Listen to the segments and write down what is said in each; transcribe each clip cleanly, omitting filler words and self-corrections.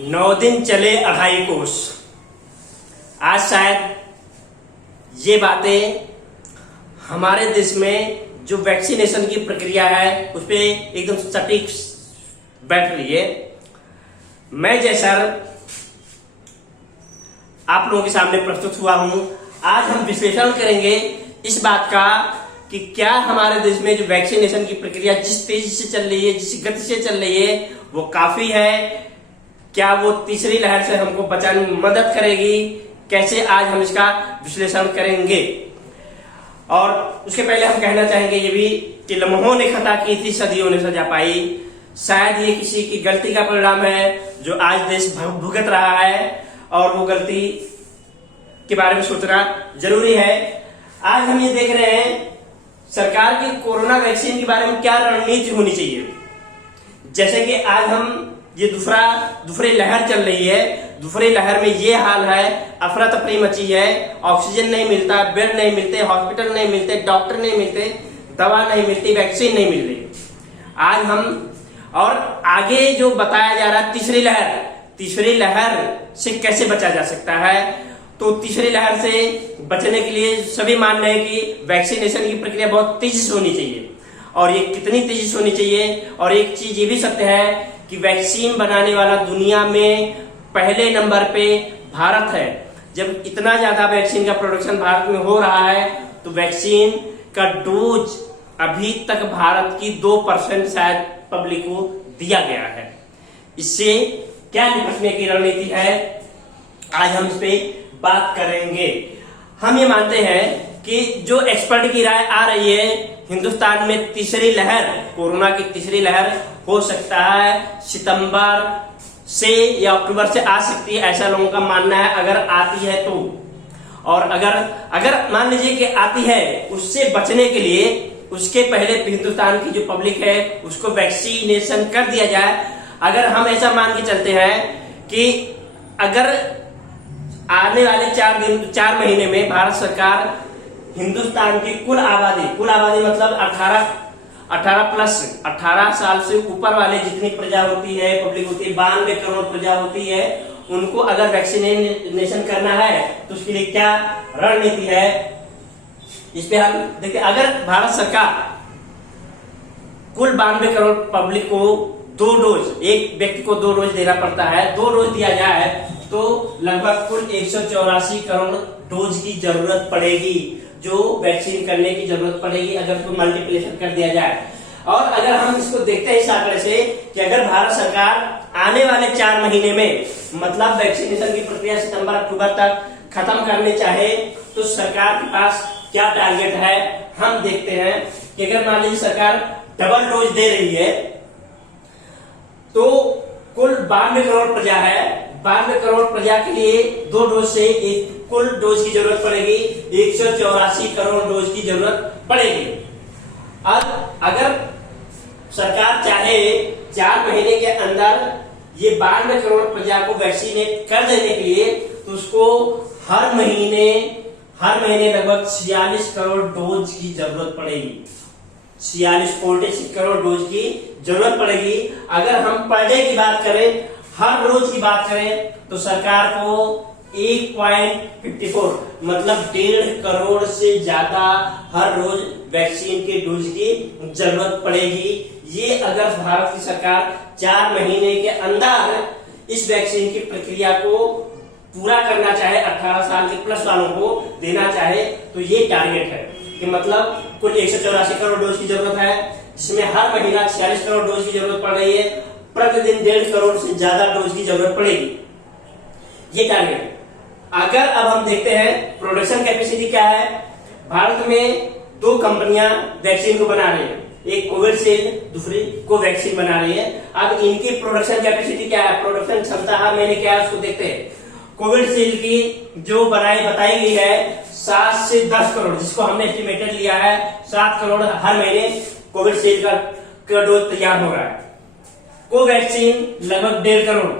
9 दिन चले 2.5 कोस। आज शायद ये बातें हमारे देश में जो वैक्सीनेशन की प्रक्रिया है उस पर एकदम सटीक बैठ रही है। मैं जैसा आप लोगों के सामने प्रस्तुत हुआ हूं, आज हम विश्लेषण करेंगे इस बात का कि क्या हमारे देश में जो वैक्सीनेशन की प्रक्रिया जिस तेजी से चल रही है, जिस गति से चल रही है, वो काफी है। क्या वो तीसरी लहर से हमको बचाने में मदद करेगी? कैसे आज हम इसका विश्लेषण करेंगे। और उसके पहले हम कहना चाहेंगे ये भी कि लम्हों ने खता की थी, सदियों ने सजा पाई। शायद ये किसी की गलती का परिणाम है जो आज देश भुगत रहा है, और वो गलती के बारे में सोचना जरूरी है। आज हम ये देख रहे हैं सरकार की कोरोना वैक्सीन के बारे में क्या रणनीति होनी चाहिए। जैसे कि आज हम ये दूसरी लहर चल रही है, दूसरी लहर में ये हाल है, अफरा तफरी मची है, ऑक्सीजन नहीं मिलता, बेड नहीं मिलते, हॉस्पिटल नहीं मिलते, डॉक्टर नहीं मिलते, दवा नहीं मिलती, वैक्सीन नहीं मिल रही। आज हम और आगे जो बताया जा रहा है तीसरी लहर से कैसे बचा जा सकता है, तो तीसरी लहर से बचने के लिए सभी मान रहे हैं कि वैक्सीनेशन की प्रक्रिया बहुत तेजी से होनी चाहिए। और ये कितनी तेजी से होनी चाहिए, और एक चीज ये भी सत्य है कि वैक्सीन बनाने वाला दुनिया में पहले नंबर पे भारत है। जब इतना ज्यादा वैक्सीन का प्रोडक्शन भारत में हो रहा है, तो वैक्सीन का डोज अभी तक भारत की 2% शायद पब्लिक को दिया गया है। इससे क्या निपटने की रणनीति है, आज हम इस पे बात करेंगे। हम ये मानते हैं कि जो एक्सपर्ट की राय आ रही है, हिंदुस्तान में तीसरी लहर, कोरोना की तीसरी लहर हो सकता है सितंबर से या अक्टूबर से आ सकती है, ऐसा लोगों का मानना है। अगर आती है तो, और अगर मान लीजिए कि आती है, उससे बचने के लिए उसके पहले हिंदुस्तान की जो पब्लिक है उसको वैक्सीनेशन कर दिया जाए। अगर हम ऐसा मान के चलते हैं कि अगर आने वाले 4 महीने में भारत सरकार हिंदुस्तान की कुल आबादी मतलब 18 साल से ऊपर वाले जितनी प्रजा होती है, पब्लिक होती है, 92 करोड़ प्रजा होती है, उनको अगर वैक्सीनेशन करना है तो उसके लिए क्या रणनीति है, इस पे हम देखिए। अगर भारत सरकार कुल 92 करोड़ पब्लिक को 2 डोज, एक व्यक्ति को 2 डोज देना पड़ता है, 2 डोज दिया जाए तो लगभग कुल 184 करोड़ डोज की जरूरत पड़ेगी, जो वैक्सीन करने की जरूरत पड़ेगी अगर उसको मल्टीप्लिकेशन कर दिया जाए। और अगर हम इसको देखते हैं इस आंकड़े से कि अगर भारत सरकार आने वाले 4 महीने में मतलब वैक्सीनेशन की प्रक्रिया सितंबर अक्टूबर तक खत्म करने चाहे, तो सरकार के पास क्या टारगेट है हम देखते हैं कि अगर मान लीजिए सरकार डबल डोज दे रही है, तो कुल 92 करोड़ प्रजा है, 92 करोड़ प्रजा के लिए 2 डोज से एक कुल डोज की जरूरत पड़ेगी, 184 करोड़ डोज की जरूरत पड़ेगी। अब अगर सरकार चाहे 4 महीने के अंदर ये 92 करोड़ प्रजा को वैक्सीनेट कर देने के लिए, तो उसको हर महीने लगभग 46 करोड़ डोज की जरूरत पड़ेगी। 46 करोड़ डोज की जरूरत पड़ेगी। अगर हम पर डे की बात करें, हर रोज की बात करें, तो सरकार को 1.54 मतलब 1.5 करोड़ से ज्यादा हर रोज वैक्सीन के डोज की जरूरत पड़ेगी। ये अगर भारत की सरकार 4 महीने के अंदर इस वैक्सीन की प्रक्रिया को पूरा करना चाहे, 18 साल के प्लस वालों को देना चाहे, तो ये टारगेट है कि मतलब कुल 184 करोड़ डोज की जरूरत है, जिसमें हर महीना 46 करोड़ डोज की जरूरत पड़ रही है, प्रतिदिन 1.5 करोड़ से ज्यादा डोज की जरूरत पड़ेगी, ये टारगेट। अगर अब हम देखते हैं प्रोडक्शन कैपेसिटी क्या है, भारत में 2 कंपनियां वैक्सीन को बना रही है, एक कोविशील्ड, दूसरी कोवैक्सीन बना रही है। अब इनकी प्रोडक्शन कैपेसिटी क्या है, प्रोडक्शन क्षमता हर महीने क्या है, उसको देखते हैं। कोविशील्ड की जो बताई गई है 7 से 10 करोड़, जिसको हमने एस्टिमेटेड लिया है 7 करोड़ हर महीने कोविशील्ड का डोज तैयार हो रहा है। कोवैक्सीन लगभग 1.5 करोड़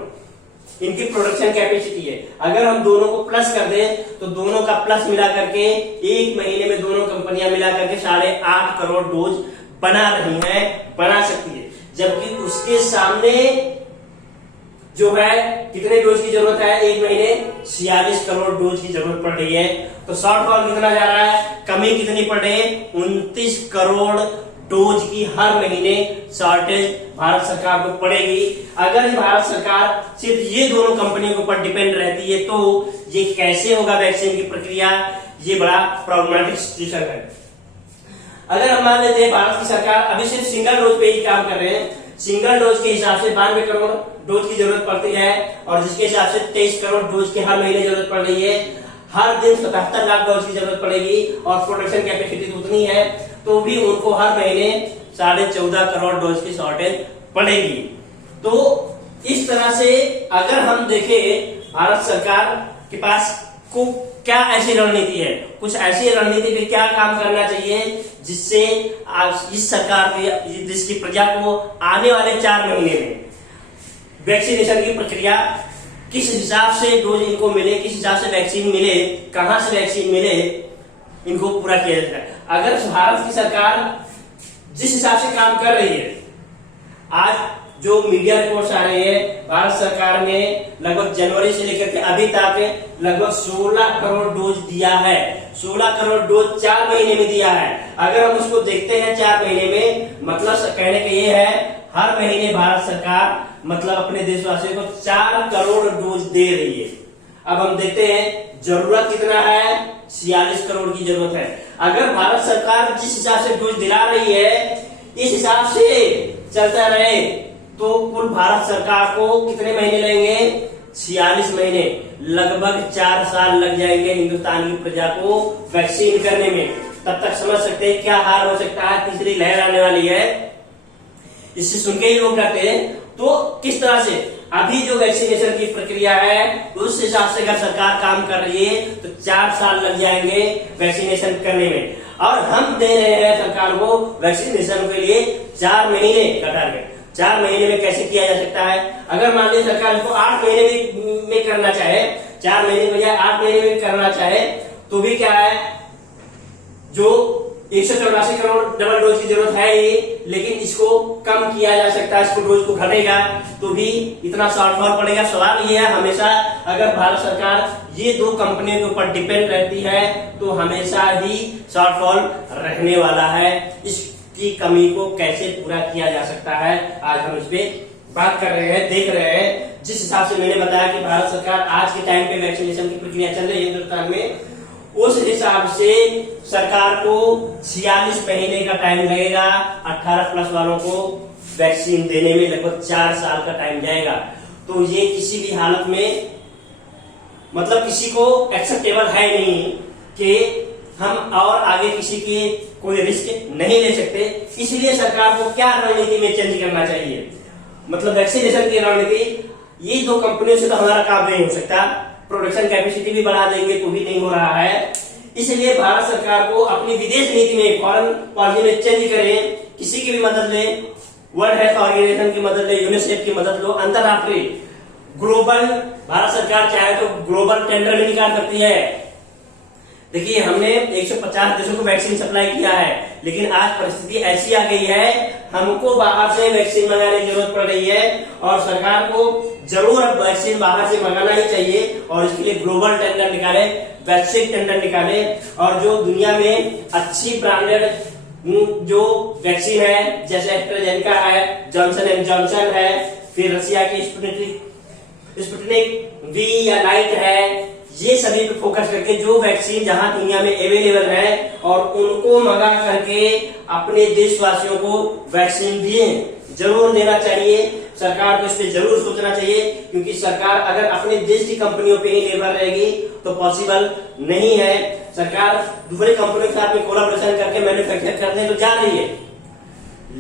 इनकी प्रोडक्शन कैपेसिटी है। अगर हम दोनों को प्लस कर दें, तो दोनों का प्लस मिला करके 1 महीने में दोनों कंपनियां मिला करके 8.5 करोड़ डोज बना सकती है। जबकि उसके सामने जो है कितने डोज की जरूरत है, एक महीने 46 करोड़ डोज की जरूरत पड़ रही है। तो शॉर्टफॉल कितना जा रहा है, कमी कितनी पड़ रही है, 29 करोड़ डोज की हर महीने शॉर्टेज भारत सरकार को पड़ेगी। अगर भारत सरकार सिर्फ ये दोनों कंपनियों के ऊपर डिपेंड रहती है तो ये कैसे होगा वैक्सीन की प्रक्रिया, ये बड़ा प्रॉब्लमेटिक सिचुएशन है। अगर हम मान लेते हैं भारत की सरकार अभी सिर्फ सिंगल डोज पे ही काम कर रहे हैं, सिंगल डोज के हिसाब से 92 करोड़ डोज की जरूरत पड़ती है और जिसके हिसाब से 23 करोड़ डोज की हर महीने जरूरत पड़ रही है, हर दिन 77 लाख डोज की जरूरत पड़ेगी और प्रोडक्शन कैपेसिटी उतनी है, तो भी उनको हर महीने 14.5 करोड़ डोज की शॉर्टेज पड़ेगी। तो इस तरह से अगर हम देखें भारत सरकार के पास को क्या ऐसी रणनीति है, कुछ ऐसी रणनीति पे क्या काम करना चाहिए जिससे इस सरकार की देश की प्रजा को आने वाले 4 महीने में वैक्सीनेशन की प्रक्रिया किस हिसाब से डोज इनको मिले, किस हिसाब से वैक्सीन मिले, कहां से वैक्सीन मिले, इनको पूरा किया जाता है। अगर भारत की सरकार जिस हिसाब से काम कर रही है, आज जो मीडिया रिपोर्ट्स आ रही है, भारत सरकार ने लगभग जनवरी से लेकर के अभी तक लगभग 16 करोड़ डोज दिया है। 16 करोड़ डोज 4 महीने में दिया है। अगर हम उसको देखते हैं 4 महीने में, मतलब कहने का ये है हर महीने भारत सरकार मतलब अपने देशवासियों को 4 करोड़ डोज दे रही है। अब हम देखते हैं जरूरत कितना है, 46 करोड़ की जरूरत है। अगर भारत सरकार जिस हिसाब से डोज दिला रही है इस हिसाब से चलता रहे तो कुल भारत सरकार को कितने महीने लगेंगे, 46 महीने, लगभग 4 साल लग जाएंगे हिंदुस्तान की प्रजा को वैक्सीन करने में। तब तक समझ सकते हैं क्या हाल हो सकता है, तीसरी लहर आने वाली है। इससे सुन के ही लोग डरते हैं। तो किस तरह से अभी जो वैक्सीनेशन की प्रक्रिया है उस हिसाब से अगर सरकार काम कर रही है तो 4 साल लग जाएंगे वैक्सीनेशन करने में, और हम दे रहे हैं सरकार को वैक्सीनेशन के लिए 4 महीने का टारगेट। 4 महीने में कैसे किया जा सकता है, अगर मान लीजिए सरकार इसको 8 महीने में करना चाहे, 4 महीने के बजाय 8 महीने में करना चाहे तो भी क्या है, जो 184 करोड़ डबल डोज की जरूरत है ही, लेकिन इसको कम किया जा सकता है, इसको डोज को घटेगा तो भी इतना शॉर्टफॉल पड़ेगा। सवाल ये है हमेशा अगर भारत सरकार ये 2 कंपनियों के ऊपर डिपेंड रहती है तो हमेशा ही शॉर्टफॉल रहने वाला है। इसकी कमी को कैसे पूरा किया जा सकता है, आज हम इस पे बात कर रहे हैं, देख रहे हैं। जिस हिसाब से मैंने बताया कि भारत सरकार आज के टाइम पे वैक्सीनेशन की प्रक्रिया चल रही है हिंदुस्तान में, उस हिसाब से सरकार को 46 महीने का टाइम लगेगा। 18+ वालों को वैक्सीन देने में लगभग 4 साल का टाइम जाएगा। तो ये किसी भी हालत में मतलब किसी को एक्सेप्टेबल है नहीं कि हम और आगे किसी की कोई रिस्क नहीं ले सकते। इसलिए सरकार को क्या रणनीति में चेंज करना चाहिए, मतलब वैक्सीनेशन की रणनीति। ये 2 कंपनियों से तो हमारा काम नहीं हो सकता, प्रोडक्शन कैपेसिटी भी बढ़ा देंगे तो भी नहीं हो रहा है। इसलिए भारत सरकार को अपनी विदेश नीति में, फॉरेन पॉलिसी में चेंज करें, किसी की भी मदद ले, वर्ल्ड हेल्थ ऑर्गेनाइजेशन की मदद ले, यूनिसेफ की मदद लो, अंतरराष्ट्रीय ग्लोबल, भारत सरकार चाहे तो ग्लोबल टेंडर भी निकाल सकती है। देखिए हमने 150 देशों को वैक्सीन सप्लाई किया है, लेकिन आज परिस्थिति ऐसी आ गई है हमको बाहर से वैक्सीन मंगाने की जरूरत पड़ रही है और सरकार को जरूर अब वैक्सीन बाहर से मंगाना ही चाहिए और इसके लिए ग्लोबल टेंडर निकाले, वैश्विक टेंडर निकाले और जो दुनिया में अच्छी ब्रांडेड जो वैक्सीन है जैसे एस्ट्राजेनेका है, जॉनसन एंड जॉनसन है, फिर रशिया की स्पुतनिक वी या लाइट है, ये सभी पे फोकस करके जो वैक्सीन जहां दुनिया में अवेलेबल है और उनको मंगा करके अपने देशवासियों को वैक्सीन दिए, जरूर देना चाहिए। सरकार को इस पे जरूर सोचना चाहिए, क्योंकि सरकार अगर अपने देश की कंपनियों पे ही निर्भर रहेगी तो पॉसिबल नहीं है। सरकार दूसरी कंपनियों के साथ में कोलैबोरेशन करके मैन्युफैक्चर करने तो जा रही है,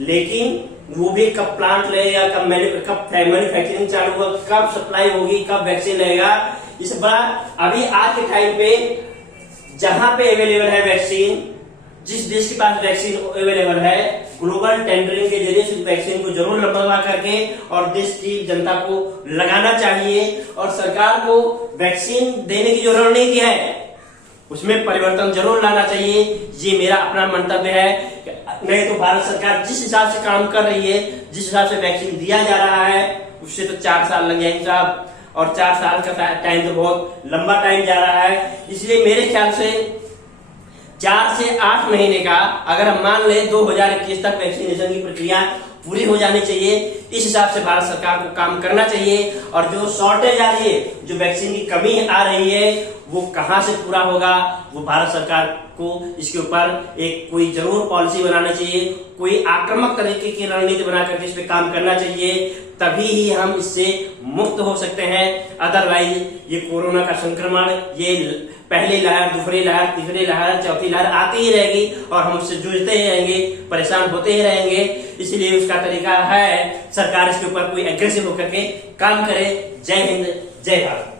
लेकिन वो भी कब प्लांट लगेगा, कब मैन्युफैक्चरिंग चालू होगा, कब सप्लाई होगी, कब वैक्सीन लगेगा, इस बार अभी आज के टाइम पे जहां पे अवेलेबल है वैक्सीन, जिस देश के पास वैक्सीन अवेलेबल है, ग्लोबल टेंडरिंग के जरिए उस वैक्सीन को जरूर लगवा करके और देश की जनता को लगाना चाहिए। और सरकार को वैक्सीन देने की जो रणनीति है उसमें परिवर्तन जरूर लाना चाहिए, ये मेरा अपना मंतव्य है। नहीं तो भारत सरकार जिस हिसाब से काम कर रही है, जिस हिसाब से वैक्सीन दिया जा रहा है उससे तो 4 साल लग जाएंगे साहब, और 4 साल का टाइम तो बहुत लंबा टाइम जा रहा है। इसलिए मेरे ख्याल से 4 से 8 महीने का, अगर हम मान लें 2021 तक वैक्सीनेशन की प्रक्रिया पूरी हो जानी चाहिए। इस हिसाब से भारत सरकार को काम करना चाहिए। और जो शॉर्टेज आ रही है, जो वैक्सीन की कमी आ रही है, वो कहां से पूरा होगा, वो भारत सरकार को इसके ऊपर एक कोई जरूर पॉलिसी बनाना चाहिए, कोई आक्रामक तरीके की रणनीति बनाकर इस पे काम करना चाहिए। तभी ही हम इससे मुक्त हो सकते हैं। अदरवाइज ये कोरोना का संक्रमण, ये पहली लहर, दूसरी लहर, तीसरी लहर, चौथी लहर आती ही रहेगी और हम उससे जूझते ही रहेंगे, परेशान होते ही रहेंगे। इसलिए उसका तरीका है सरकार इसके ऊपर कोई एग्रेसिव होकर के काम करे। जय हिंद, जय भारत।